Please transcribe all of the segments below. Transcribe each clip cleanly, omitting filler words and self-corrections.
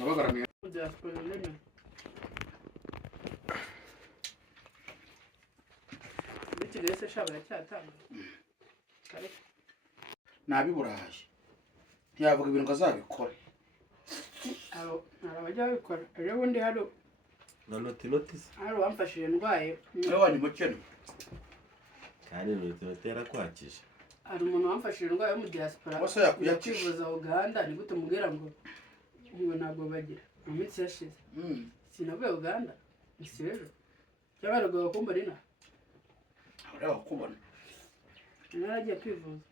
nabagaramiye Gese shabara cyatanga. Nabiburaye. Ntiyavuga ibintu ngazabikora. Abajya babikora. Rero ndi hano. Notice. Hano wamfashije ndwaye. Ewa ni mukene. Kandi notice yarakwakije. Hari umuntu wamfashije ndwaye mu diaspora. Wose yakwivuza Uganda ni gute mubwira ngo ntabwo bagira. Mu minsi yashize. Sinavuye Uganda. Isirejo. Cyabaraga bakumva rina. Ureba kubona. Naragiye kwivuza.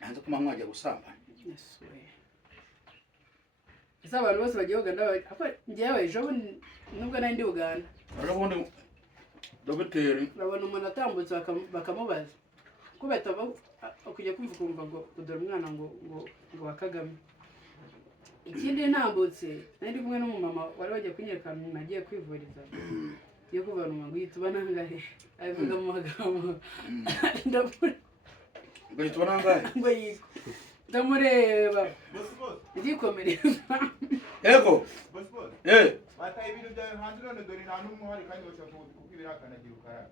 Hanze kuma mwajya gusambana. Yes we. Ese abantu bose bagiye Uganda ngewe ejo nubwo nari ndi Uganda. Rero ubundi dogiteri Babona umuntu atambutse bakamubaza. Kubeta kujya kumva ngo udora umwana ngo wa Kagame. Ikindi ntambutse nari kumwe n'umumama wari wagiye kunyereka nagiye kwivuriza. Yo kuvana ngo yituba nangahe avuga mu magambo ndabura ngo yituba nangahe ngo yiko ndamureba ndikomereza yego bataye ibintu bya hanze none dore nta n'umuhari kandi bashaka kubiraka nagiye ukara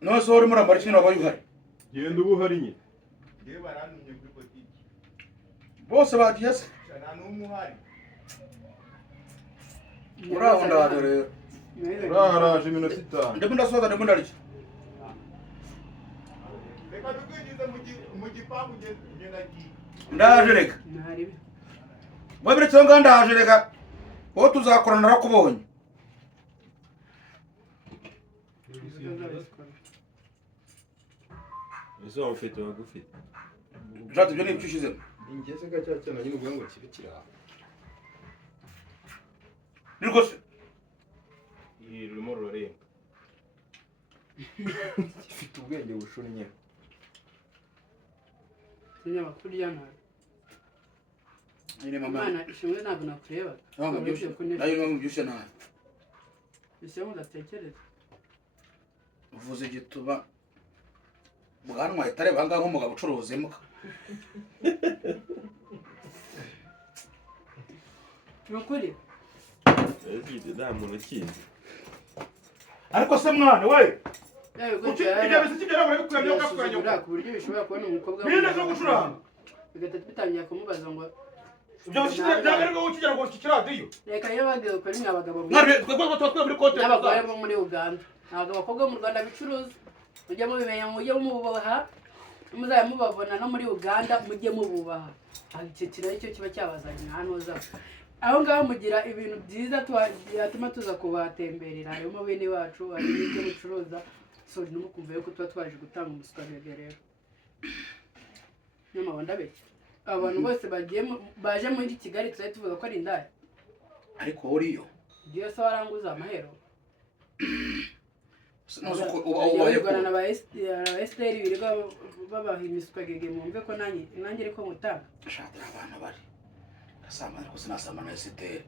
no so uri muramara kintu abayuhari Genda ubuhari nye ngiye barantumye kuri botiki bose bagiye se nta n'umuhari urabunda wadore uraharaje iminota 5 ndabunda soza ndabunda riki reka tukwinjiza mu gipangu ngenda giye ndaje reka naribe wabire cyangwa ndaje reka wo tuzakorana narakubonye Izo amfite bagufite jati byo nibyo ingeze gacyacana nyine ubwo ngo kibikira nirwose rurimo rurarenga gifite ubwenge bushunnye Kinyamakuru yana nyine mama Mana ishimwe ntabwo nakureba ntabwo byose nayo ntabwo byose nayo ese mudatekereza uvuze igituba bwanwa itare banga nk'umugabo ucuruza imbwa nukuri ese da muntu kizi ariko se mwana we ibyo bise kigera muri kuramya ukakuranya ku buryo bishobora kubona umukobwa Birinde zo gucuranga bigahita bitangira kumubaza ngo ibyo bishyize byagaragaye ko ukigera ngo kikiradiyo reka iyo bagiye gukora imwe abagabo twebwe muri kote n'abagore bo muri Uganda ntabwo abakobwa bo mu Rwanda bicuruza mujye mubimenya mujye mububaha muzajya mubabona no muri Uganda mujye mububaha icyo kintu aricyo kiba cyabazanye hano za aho ngaho mugira ibintu byiza yatuma tuza kubatemberera harimo bene wacu hari n'ibyo mucuruza so ntimukumve yuko tuba twaje gutanga umusikarege rero nyamabanda beke abantu bose baje muri Kigali tuzahita tuvuga ko ari indaya ariko uriyo Dieu se waranguza amahero nuko ubaye ko na ba Esther biriga babaha imiswagege mumve ko nanjye ariko mutanga shadira abana bari gasama ariko sinasama na Esther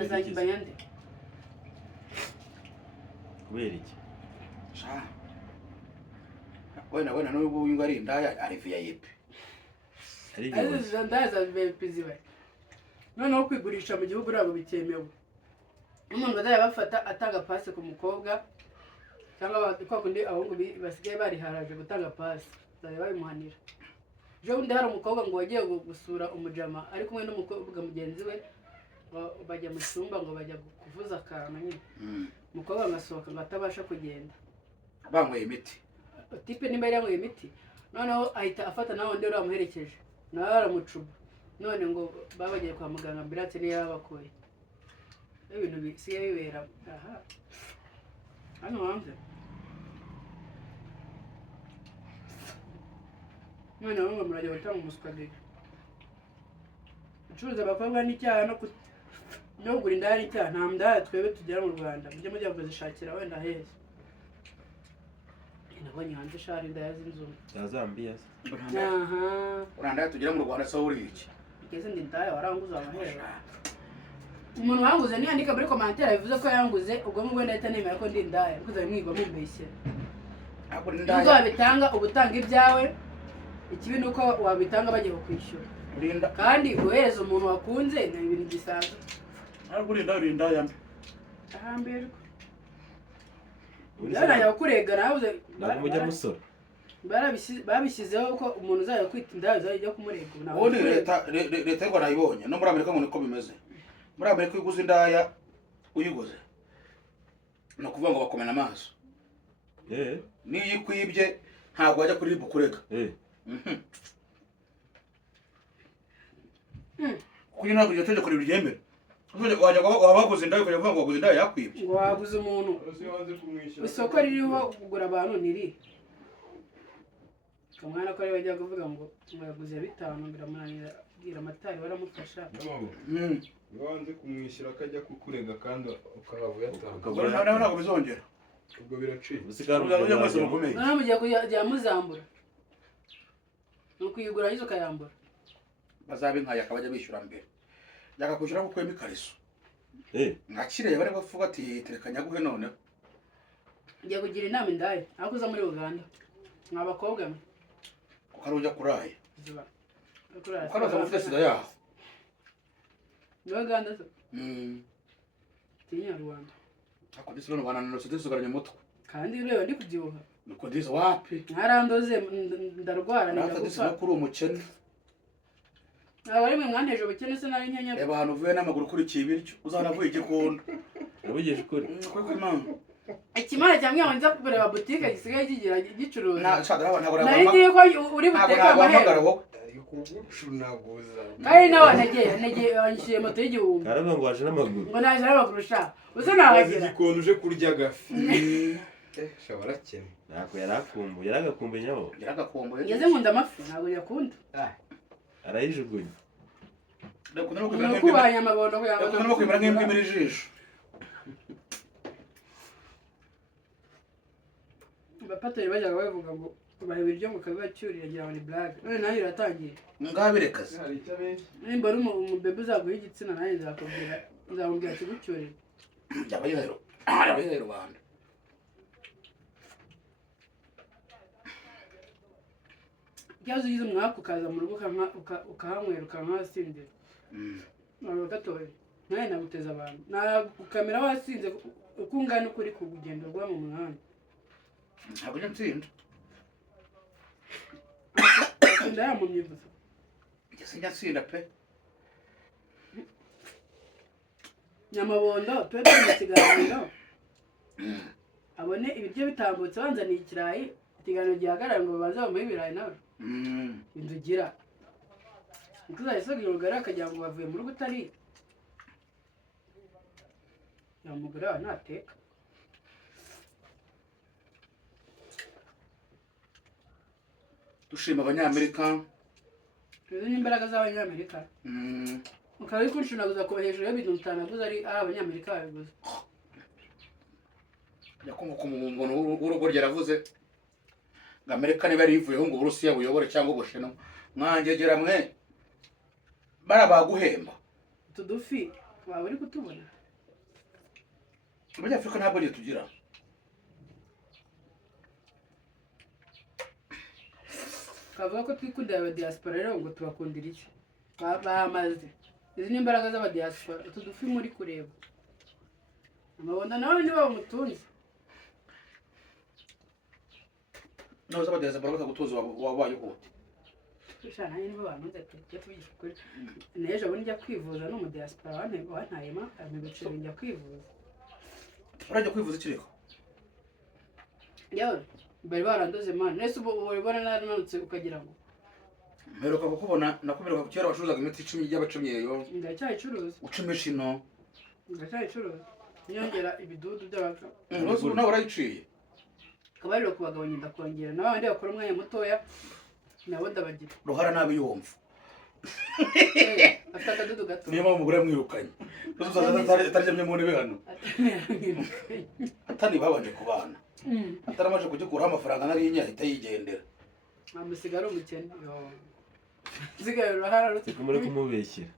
azagibanya nde kubera iki sha wena n'ubwo uyu ngari indaya ari VIP ari aziza ndaza VIP zibaye noneho kwigurisha mu gihugu rabo bikemewe umuntu bazajya bafata atanga pasi ku mukobwa cyangwa kwa kundi ahubwo basigaye bariharaje gutanga pasi bazajya babimuhanira ejo bundi hari umukobwa ngo wagiye gusura umujama ari kumwe n'umukobwa mugenzi we bajya mu cyumba ngo bajya kuvuza akantu nyine umukobwa agasohoka ngo atabasha kugenda banyweye imiti tipe nimba yanyweye imiti noneho ahita afata nawe undi wari wamuherekeje nawe baramucuba none ngo babagiye kwa muganga ambulance niyo yabakoye ibintu bisigaye bibera aha hano hanze none bamwe murajya gutanga umusukagege ucuruza abakobwa n'icyaha no kugura indaya n'icyaha nta ndaya twebwe tugera mu Rwanda mujye kuzishakira wenda heza nabonye hanze shari indaya z'inzungu za Zambia aha urandaya tugera mu Rwanda so uri iki igeze ndi ndaya waranguza amahero umuntu wanguze niyandika muri commentaire bivuze ko yanguze ubwo mubwo ndahita nemera ko ndi indaya kuko mwigwa mumbeshye ntabwo Nubwo indaya wabitanga ubutanga ibyawe ikibi nuko wabitanga bagiye kwishyura Rinda. kandi guheza umuntu wakunze ni ibintu gisanzwe Ntabwo rinda yambe. ahambere yarajya kurega nabuze ntabwo mujya musora babishyizeho ko umuntu uzajya kwita indaya uzajya kumurega Ubundi leta y'u Rwanda yibonye no muri Amerika ngo niko bimeze. Muri Amerika uguze indaya uyiguze. No kuvuga ngo bakomena amaso. Niyo ikwibye ntabwo wajya kuri ribu kurega. Kugira ntabwo iryo tegeko riryemera. Wajya wabaguze indaya ukajya kuvuga ngo waguze indaya yakwibye. ngo waguze umuntu isoko ririho kugura abantu niri kamwana ko ari bajya kuvuga ngo yaguze 5 biramunanira bwira amatari baramufasha wanze kumwishyura akajya kukurega kandi ukahava uyatanga Nawe ntabwo bizongera. ubwo biraciye Ujya mwese mukomeye. none mugiye kujya muzambura nuko uyigura yizo kayambura Bazabe nkaya akabajya bishyura mbere. Yakakwishyura kuko yemi kariso. Nakire bari bavuga ati terekanya guhe none. ngiye kugira inama indaye ariko uza muri Uganda mwabakobwa mwe Ukarujya kuraye. ziba Ukaroza mufite sida yaho. ni Uganda se tinya Rwanda Ako disino banana sida sugaranye mutwe. kandi ureba ndi kubyibuha Nuko dizo wapi? ntarandoze ndarwara Nafata nijya disino gupfa kuri umukene. abari mwe mwanteje ubukene se nari nyanya Reba hano uvuye n'amaguru kuri kibiryo. Uzanavuye igikondo. Nabugeje ukuri. Kuri impamvu. ikimara cyangwa ngo nza kureba boutique gisigaye kigira gicuruza Na shadara ntabwo nari ngiye ko uri buteka amahero ari kugucunaguza kandi nawe negeye wangishiye moto y'igihumbi Karavuga ngo waje n'amaguru. ngo naje n'amaguru sha uze nahagera igikondo uje kurya agafi shabara cyane Ntabwo yarakumbuye yaragakumbuye nyabo. Yaragakomboye. ngeze nkunda amafi ntabwo yakunda Arayijugunya. umuntu kubanya amabondo ko yanga Ndakunda kwimera nk'imbwa muri jisho. abapatori bajyaga bavuga ngo bahe ibiryo ngo kabibacyurira ngira ngo ni blague none nayo iratangiye Ngabirekaze. hari icyo benshi nimba ari umubebe uzaguha igitsina nanjye nzamubwira kigucyurira Yabaye rubanda. ikibazo ugize umwaka ukaza mu rugo ukahanywera ukanahasindira ntabwo gatoya nawe naguteza abantu nagukamera wasinze uko ungana ukuri ku rugendo rwa mu muhanda Ntabwo njya nsinda. inda yamumye gusa Njya nsinda pe. nyamabondo tuba turi mu kiganiro abone ibiryo bitambutse banzaniye ikirayi ikiganiro gihagarara ngo babanze bamuhe ibirayi nawe inzu ugira ntituzajya isogera urugari akagira ngo bavuye mu rugo utari yamugore wawe ntateka Dushima Abanyamerika. izo ni imbaraga z'Abanyamerika ukaba uri kunshunaguza kuba hejuru y'ibintu utanaguze ari Abanyamerika babiguze Yakumva ko umuntu w'urugo yaravuze ngo Amerika niba rivuyeho ngo Uburusiya buyobore cyangwa Ubushinwa. Mwangegera mwe. Barabaguhemba. utu dufi waba uri kutubona Abanyafurika ntabwo ari tugira. kavuga ko twikundira aba diaspora rero ngo tubakundira iki bamaze izi ni imbaraga z'aba diaspora utu dufi muri kureba amabondo nawe niba bamutunze Nawe zabadeza barabata gutuza wabaye gute. Sha nanjye niba bantunze tujye tubigisha ukuri n'ejo bundi njya kwivuza no mu diaspora wantayema amibiciro njya kwivuza Urajya kwivuza ikireko. yewe bari barandoze man nese ubu ubona narananutse ukagira ngo Mperuka kukubona nakumeruka kera bacuruzaga imiti 10 y'abacumyeyo. ndacyayicuruza Ucumisha ino. ndacyayicuruza niyongera ibidudu by'abaka Ubu nawe urayiciye. kabariro kubagabanya ndakongera n'abandi bakora umwanya mutoya nabo ndabagira Ruhara nabi yumva. afite akadudu gato Niyo mpamvu umugore yamwirukanye. Ataryamye mu ntebe hano. Atani babanje kubana. Ataramaje kugikuraho amafaranga nari inyahita yigendera. amusigara umukene zigaye uruhara rutse Muri kumubeshyira.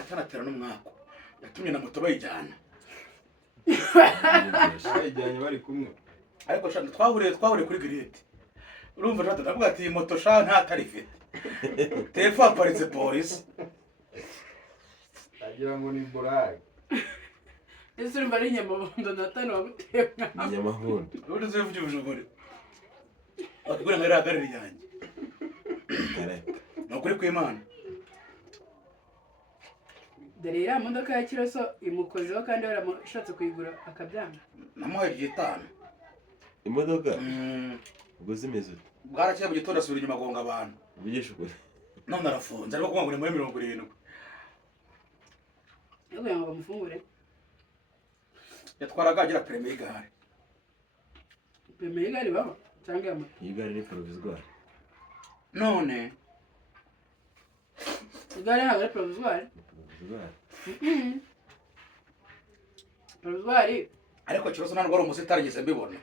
Atanatera n'umwako. Yatumye na moto bayijyana. bayijyanye bari kumwe Ariko shana twahuriye kuri grade. Urumva rero ndavuga ati moto sha nta tarifite. Telefone aparitse polisi. agira ngo ni burake. ese urumva ari Nyamabondo Nathan waguteye mwana. Nyamahundo. Ubundi se uvugije ukuri. Bakigura muri ragariri yanjye. Kareka. Nukuri kw'Imana. dore iriya modoka ya Kiroso imukozeho kandi baramushatse kuyigura akabyanga. Namuhaye 5. Imodoka ubwo zimeze ute? Bwarakeye mu gitondo asubira inyuma agonga abantu. Uvugisha ukuri. None arafunze ariko kuvuga ngo ni muri 70. Yego ngo bamufungure. Yatwaraga agira premier y'igare. Premier gari baba cyangwa ama. Igare ni provisoire. None Igare ntabwo ari provisoire. Provisoire. Provisoire. ariko Kiroso ntabwo ari umusitari ngeze mbibona.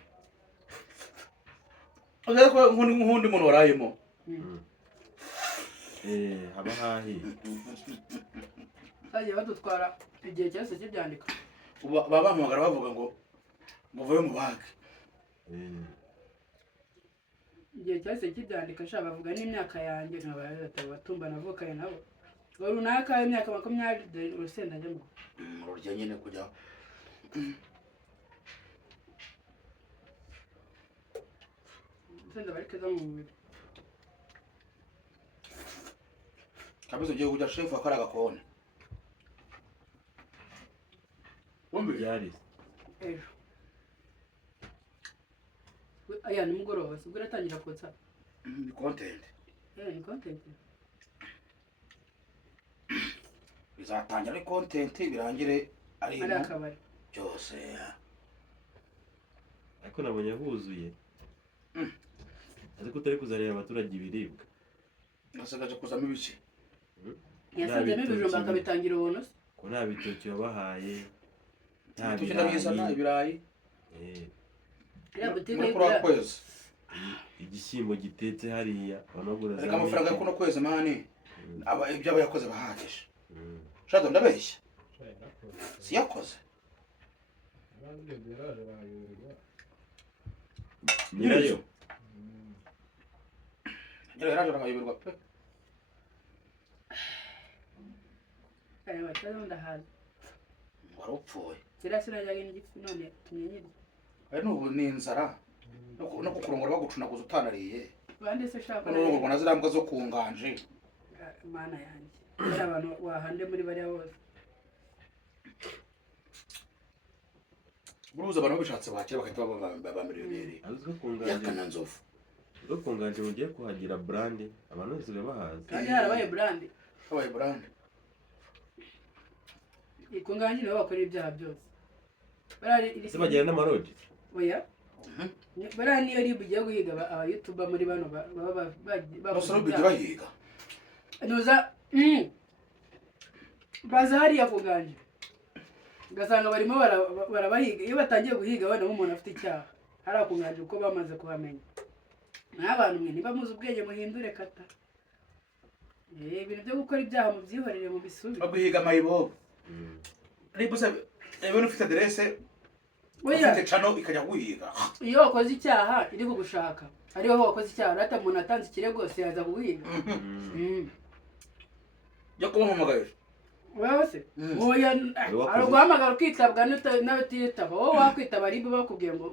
Uzi ko nk'undi muntu warayemo. Haba hahi. Bagiye badutwara igihe cyose cy'ibyandika. Baba bamuhamagara bavuga ngo muvuye mu bage. Igihe cyose cy'ibyandika shaka bavuga n'imyaka yanjye batumba navukanye nabo. Ngo runaka imyaka 20 urusenda njemo. Ururya nyine kujya. Urusenda barikeza mu mubiri. Kabisa ugiye kujya chef akaraga kone. Wumbi Byari. Ejo. Aya ni mugoroba sibwo atangira kotsa. ni content. Ni content. Bizatangira ari content birangire ari Ari akabari. byose. Ariko nabonye huzuye. Ariko utari kuzarira abaturage ibiribwa. Nasagaje kuzamo ibiki. Yasanze n'ibijumba akabitangira ubuntu. Ko nta bitoki wabahaye. Nta Tugenda bizana ibirayi. Ya butike Muri kwa kwezi. Igishyimbo gitetse hariya banagura Reka amafaranga yo kuno kwezi mani. Aba ibyo aba yakoze bahagije. Shado ndabeshya. Si yakoze. nyirayo. Yaraje arahayoberwa pe. Aya batazo ndahaza. Warupfuye. Kirasira yage n'igifu none tunyenyiri. Ari nubu ni inzara. No kukurongora bagucunaguza utanariye. Bande se shaka. None ngo nazirambwa zo kunganje. Mana yanjye. Ari abantu wahande muri bari bose. Buruza abantu bishatse bakira bakahita baba miliyoneri. Azwe kunganje. Yakana nzovu. Zo kunganje mugiye kuhagira brand abantu bose babahaza. Kandi harabaye brand. Habaye brand. Ikunganje nibo bakora ibyaha byose. Barari Se bagira n'amaroji. Oya. Barani niyo ribu giye guhiga aba YouTuber muri bano baba Basoro bijya bahiga. Nuza bazari yakuganje. Gasanga barimo barabahiga iyo batangiye guhiga bana umuntu afite icyaha. Harakunganje uko bamaze kuhamenya. N'abantu mwe niba muzi ubwenge muhindure kata. Ibintu byo gukora ibyaha mu byihorere mu bisubi. Baguhiga mayibo. Ribusa ebone ufite adresse. Oya. Ufite channel ikajya guhiga. Iyo wakoze icyaha iri kugushaka. Ariho wakoze icyaha rata umuntu atanze ikirego se yaza kuguhiga. Yo kubahamagaye. Wewe se? Oya araguhamagara ukitabwa n'abatitaba. Wowe wakwitaba ribu bakubwiye ngo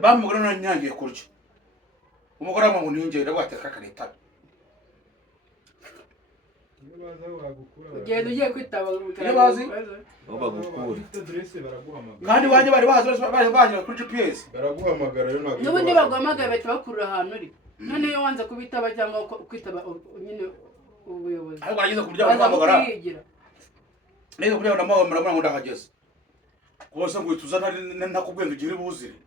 bamugora na nyangiye kurya. Umugore ngo ninjye rwateka kanita. Ugenda ugiye kwitaba bazi? Aho bagukura. Kandi wanje bari baje kuri GPS. Baraguhamagara yo ntabwo. N'ubundi baguhamagaye bahita bakurura ahantu uri. None iyo wanze kubitaba cyangwa kwitaba nyine ubuyobozi. Ariko ageze ku byabo bahamagara. Neza kugira ngo ndamwamara ngo ndahageze. Kose ngo ituzana ntakubwenge ugire buzire.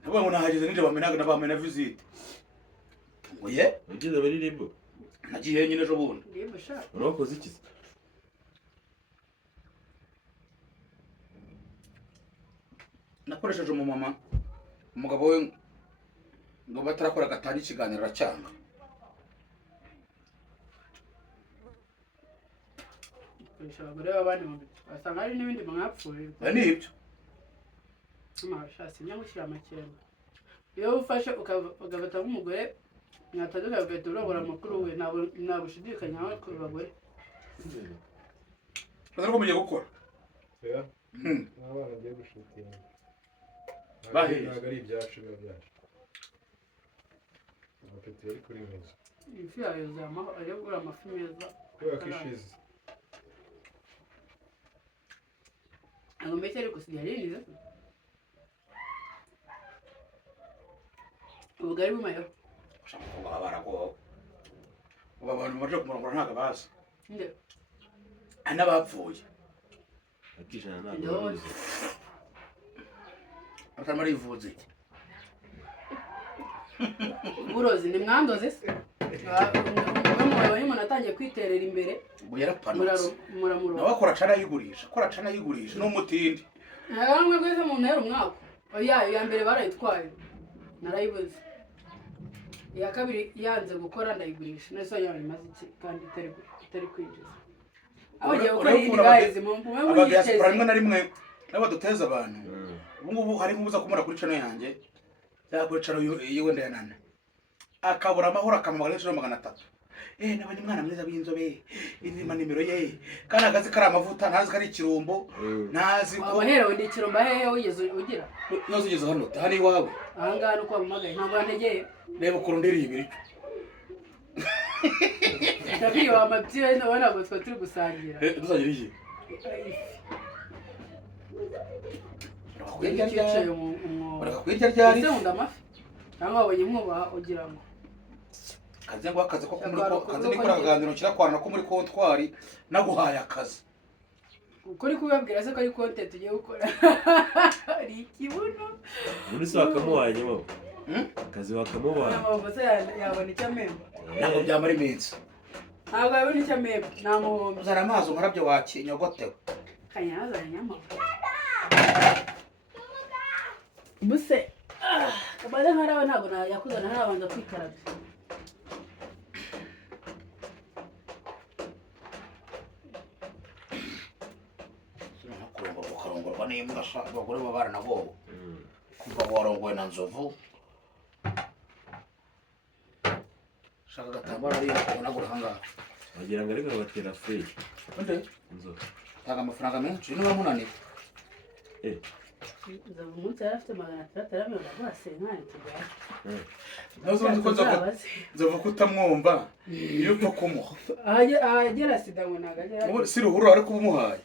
Ntabwo ngo nahageze nije bamena visit. Ngo ye? Ugeze muri ribo. Nagiye nyine ejo bundi. Ribu sha. Urakoze iki? Nakoresheje umumama umugabo we ngo batarakora gatanga ikiganiro aracyanga. Kurisha abagore babandi mu biti. Basanga hari n'ibindi mwapfuye. Ni ibyo. Amashasi nyangushyira amakenga. Iyo ufashe ukabata nk'umugore Mwatandukanye ugahita urongora amakuru we ntabwo ushidikanya ku bagore. Bazara ko mugiye gukora. oya n'abana bagiye gushutinga Baheje. ntabwo ari ibyacu biba byacu amapeti yari kuri meza Ifi yayo zamaho ajya kugura amafi meza. kubera ko ishize Ntabwo mbese ariko sigaye yinize. Ubugari bumayeho. Ushaka kuvuga baragowe. Ubu abantu baje kumurongora ntabwo bazi. Nde. Hari n'abapfuye. akijana Ndabona. ntabwo babizi. Atarimo arivuze iki? Uburozi ni mwandoze se. Umwe umuntu atangiye kwiterera imbere. Ngo yarapanutse. Muramuro. Nawe akora cana yigurisha. Akora cana yigurisha n'umutindi. Ntabwo rwese mu ntera umwaka. Oya iya mbere barayitwaye. Narayibuze. Iya kabiri yanze gukora ndayigurisha. Nese yawe imaze iki kandi itari kwinjiza. Aho giye gukora iyi guys mu Abadiaspora rimwe na rimwe nabo duteza abantu. Ubu ngubu hari nk'ubuza kumura kuri channel yanjye. Yakuri channel yiwe ndanana. Akabura amahoro akamagana n'inshuro 300. Nabonye umwana mwiza w'inzobe. Indima nimero ye. Kana agazi kari amavuta ntazi kari ikirumbo. Nazi ko Abaherewe ndi ikiromba hehe wigeze ugira. Yozo ugeze hano hano iwawe. Aha ngaha nuko bamagaye ntabwo antegeye. Reba ukurundiri ibiri. Ndabiye wa mabyiwe nabona ngo twa turi gusangira. Dusangira iki? Kwirya cyicaye mu Baraka kwirya ryari? Ese unda amafi. Cyangwa wabonye mwubaha ugira ngo. Kaze ngo akazi ko muri ko kaze nikora akaganiro kirakwana ko muri kontwari naguhaye akazi. Ukuri kubabwira se ko ari content tugiye gukora. Ari ikibuno. muri se wakamuhaye bo akazi wakamuhaye Namavuze yabona icyo amemba. Ntabwo byamara iminsi. Ntabwo yabona icyo amemba. Namuhomba. Uzana amazi umurabyo wakinyogotewe. Kanyaza nyama. Buse. Kabale harawe ntabwo yakuzana harabanza kwikarabya. Ukarongorwa n'imbwa sha abagore baba baranagowe. Kumva warongowe na nzovu. Shaka agatambaro ari nagura hangaha. wagira ngo ariko batera free Nde? inzo Taga amafaranga menshi niba munaniye. Nzavu umunsi yari afite 600 aramenya rwose nk'ayo kigali. Nazo nzi ko nzovu kutamwumva iyo upfa kumuha. Ahagera sida ngo ntabwo agera. Ubu si ruhuru ariko ubumuhaye.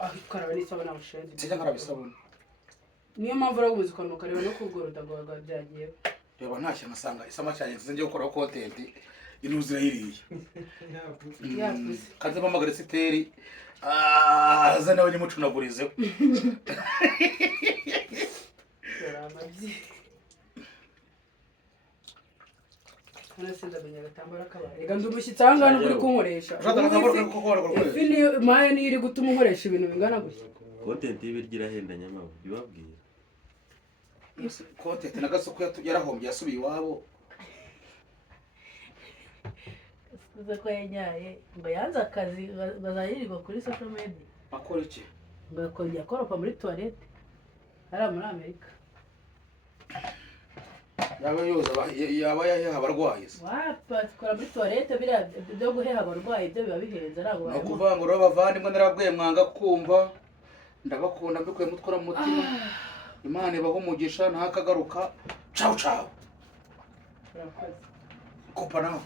Akaraba n'isabune amushenze. Sijya nkarabisabune. Niyo mpamvu urabuze ukanuka rero no kugorota ngo byagiye. Reba ntashye nasanga isama cyane nzize gukora content inuzira yiriye. Yakuze. Kaze mpamagare siteri. Zana abanyamucunagurize. Amabyi. Hano se ndamenya agatambaro kabare. Rega ndubushyitsi aha ngaha kuri kunkoresha. Ushaka agatambaro ko gukora. Ifi ni maye ni iri gutuma unkoresha ibintu bingana gutya. content y'ibiryo irahenda nyama bibabwira Content na gasoko yarahombye yasubiye iwabo. Uza ko yanyaye ngo yanze akazi bazayirirwa kuri social media. Akora iki? Ngo akongera koropa muri toilette. Hari muri Amerika. Yaba yaheha abarwayi. Wapa tukora muri toilette bira byo guheha abarwayi byo biba bihenze ntabwo No kuvanga ro bavandimwe narabwiye mwanga kumva. Ndabakunda mbikuye mutwara mu mutima. Imana ibaho umugisha ntakagaruka. Ciao ciao. Urakoze. Kopa nawe.